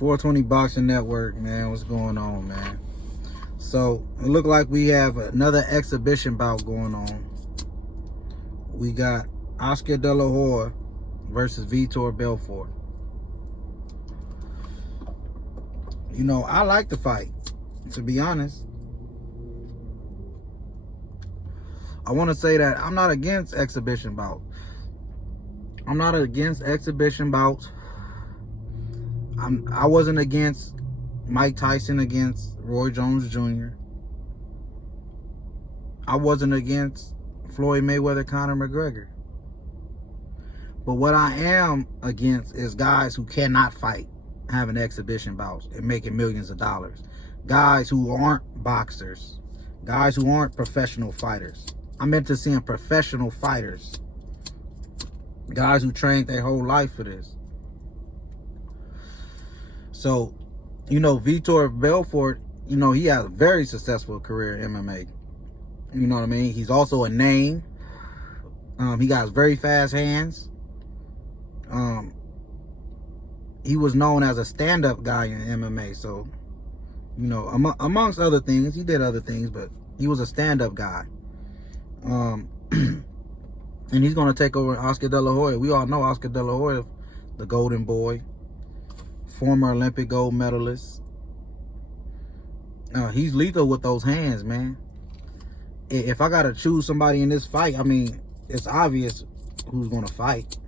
420 Boxing Network, man. What's going on, man? So it looked like we have another exhibition bout going on. We got Oscar De La Hoya versus Vitor Belfort. You know, I like the fight, to be honest. I want to say that I'm not against exhibition bouts. I'm not against exhibition bouts. I wasn't against Mike Tyson against Roy Jones Jr. I wasn't against Floyd Mayweather, Conor McGregor. But what I am against is guys who cannot fight having exhibition bouts and making millions of dollars. Guys who aren't boxers. Guys who aren't professional fighters. I'm into seeing professional fighters. Guys who trained their whole life for this. So, you know, Vitor Belfort, you know, he has a very successful career in MMA. You know what I mean? He's also a name. He got very fast hands. He was known as a stand-up guy in MMA. So, you know, amongst other things, he did other things, but he was a stand-up guy. And he's going to take over Oscar De La Hoya. We all know Oscar De La Hoya, the golden boy. Former Olympic gold medalist. He's lethal with those hands, man. If I got to choose somebody in this fight, I mean, it's obvious who's going to fight.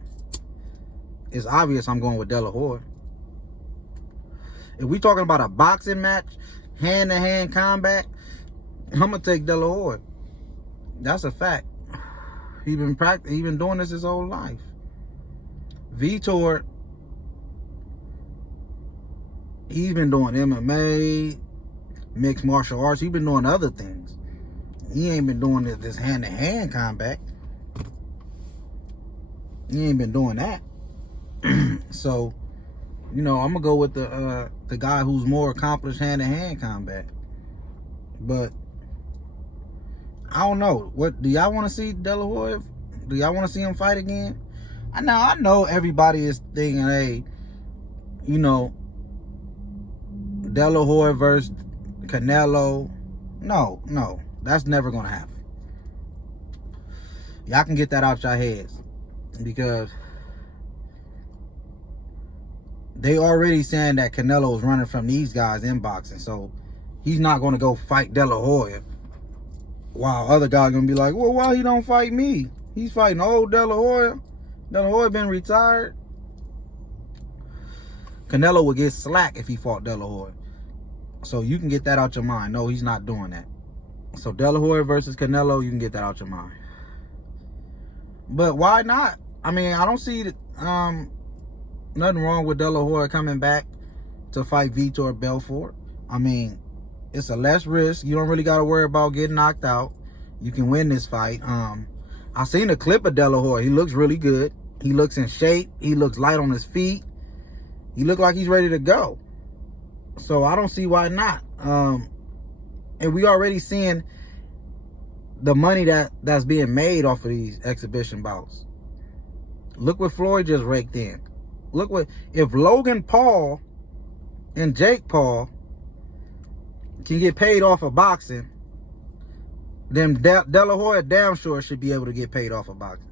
It's obvious I'm going with De La Hoya. If we talking about a boxing match, hand-to-hand combat, I'm going to take De La Hoya. That's a fact. He been doing this his whole life. Vitor, he's been doing MMA, mixed martial arts. He's been doing other things. He ain't been doing this hand-to-hand combat. He ain't been doing that. So, you know, I'm gonna go with the guy who's more accomplished hand-to-hand combat. But I don't know. What do y'all want to see De La Hoya? Do y'all want to see him fight again? I know everybody is thinking, hey, you know, De La Hoya versus Canelo. No, that's never gonna happen. Y'all can get that out your heads, because they already saying that Canelo is running from these guys in boxing, so he's not gonna go fight De La Hoya. While other guys gonna be like, well, why he don't fight me? He's fighting old De La Hoya. De La Hoya been retired. Canelo would get slack if he fought De La Hoya. So you can get that out your mind. No, he's not doing that. So De La Hoya versus Canelo, you can get that out your mind. But why not? I mean, I don't see nothing wrong with De La Hoya coming back to fight Vitor Belfort. I mean, it's a less risk. You don't really got to worry about getting knocked out. You can win this fight. I seen a clip of De La Hoya. He looks really good. He looks in shape. He looks light on his feet. He looks like he's ready to go. So I don't see why not. And we already seeing the money that's being made off of these exhibition bouts. Look what Floyd just raked in. Look what, if Logan Paul and Jake Paul can get paid off of boxing, then De La Hoya damn sure should be able to get paid off of boxing.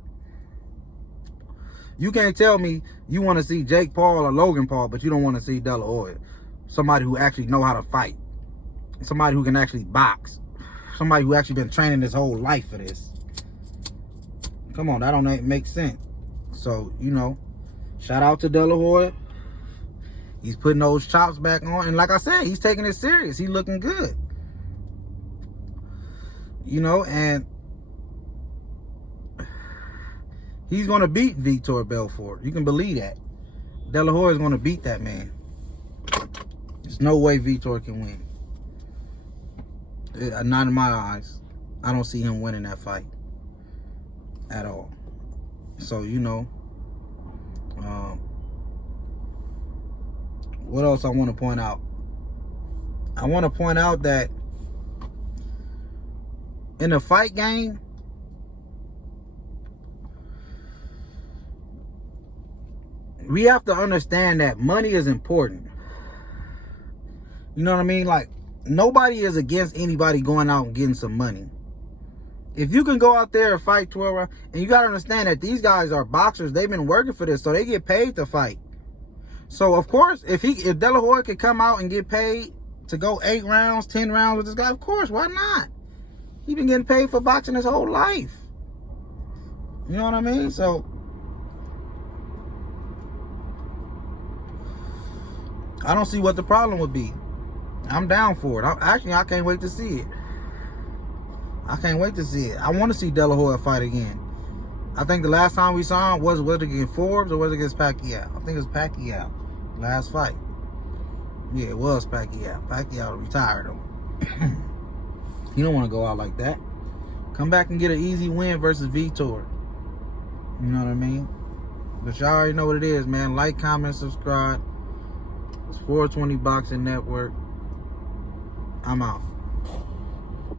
You can't tell me you want to see Jake Paul or Logan Paul, but you don't want to see De La Hoya. Somebody who actually know how to fight. Somebody who can actually box. Somebody who actually been training his whole life for this. Come on, that don't make sense. So, you know, shout out to De La Hoya. He's putting those chops back on. And like I said, he's taking it serious. He's looking good. You know, and he's going to beat Vitor Belfort. You can believe that. De La Hoya is going to beat that man. There's no way Vitor can win. Not in my eyes. I don't see him winning that fight at all. So, you know, what else I want to point out? I want to point out that in a fight game, we have to understand that money is important. You know what I mean? Like, nobody is against anybody going out and getting some money. If you can go out there and fight 12 rounds, and you got to understand that these guys are boxers. They've been working for this, so they get paid to fight. So, of course, if De La Hoya could come out and get paid to go 8 rounds, 10 rounds with this guy, of course, why not? He's been getting paid for boxing his whole life. You know what I mean? So, I don't see what the problem would be. I'm down for it. I can't wait to see it. I can't wait to see it. I want to see De La Hoya fight again. I think the last time we saw him was it against Forbes or was it against Pacquiao? I think it was Pacquiao. Last fight. Yeah, it was Pacquiao. Pacquiao retired him. You don't want to go out like that. Come back and get an easy win versus Vitor. You know what I mean? But y'all already know what it is, man. Like, comment, subscribe. It's 420 Boxing Network. I'm out.